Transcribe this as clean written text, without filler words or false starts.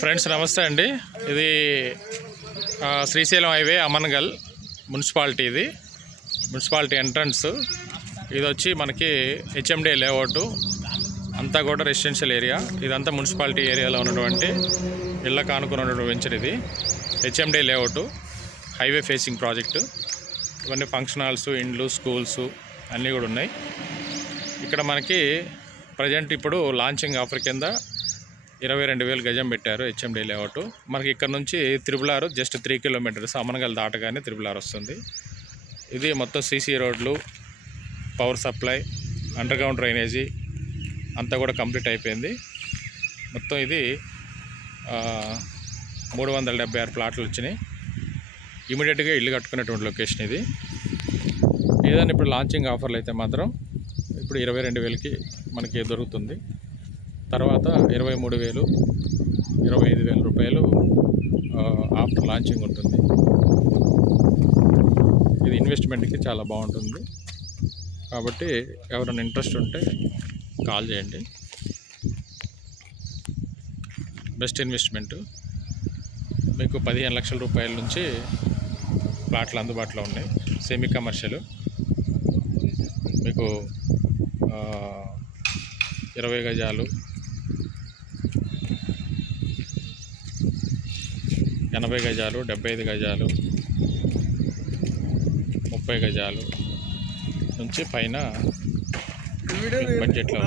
Friends నమస్తే అండి. ఇది శ్రీశైలం హైవే అమన్గల్ మున్సిపాలిటీ. ఇది మున్సిపాలిటీ ఎంట్రన్స్. ఇది వచ్చి మనకి హెచ్ఎండి లేఅవుట్ అంతా కూడా రెసిడెన్షియల్ ఏరియా. ఇదంతా మున్సిపాలిటీ ఏరియాలో ఉన్నటువంటి ఇళ్ళకు ఆనుకున్నటువంటి వెంచర్. ఇది HMD layout, highway facing project. ఇవన్నీ ఫంక్షన్ హాల్స్, ఇండ్లు, స్కూల్స్ అన్నీ కూడా ఉన్నాయి. ఇక్కడ మనకి ప్రజెంట్ ఇప్పుడు లాంచింగ్ ఆఫర్ కింద 22,000 గజం పెట్టారు హెచ్ఎండి లేఅవుట్. మనకి ఇక్కడ నుంచి త్రిబుల్ జస్ట్ 3 కిలోమీటర్స్ అమన్గల్ దాటగానే త్రిబుల్ వస్తుంది. ఇది మొత్తం సీసీ రోడ్లు, పవర్ సప్లై, అండర్గ్రౌండ్ డ్రైనేజీ అంతా కూడా కంప్లీట్ అయిపోయింది. మొత్తం ఇది 376 ప్లాట్లు వచ్చినాయి. ఇమీడియట్గా ఇల్లు కట్టుకునేటువంటి లొకేషన్ ఇది. ఏదైనా ఇప్పుడు లాంచింగ్ ఆఫర్లు అయితే మాత్రం ఇప్పుడు 22,000కి మనకి దొరుకుతుంది. తర్వాత 23,000, 25,000 రూపాయలు ఆఫ్టర్ లాంచింగ్ ఉంటుంది. ఇది ఇన్వెస్ట్మెంట్కి చాలా బాగుంటుంది. కాబట్టి ఎవరైనా ఇంట్రెస్ట్ ఉంటే కాల్ చేయండి. Best investment. మీకు 15 లక్షల రూపాయల నుంచి ప్లాట్లు అందుబాటులో ఉన్నాయి. సెమీ కమర్షియల్ మీకు 20 గజాలు, 80 గజాలు, 75 గజాలు, 30 గజాలు నుంచి పైన బడ్జెట్లో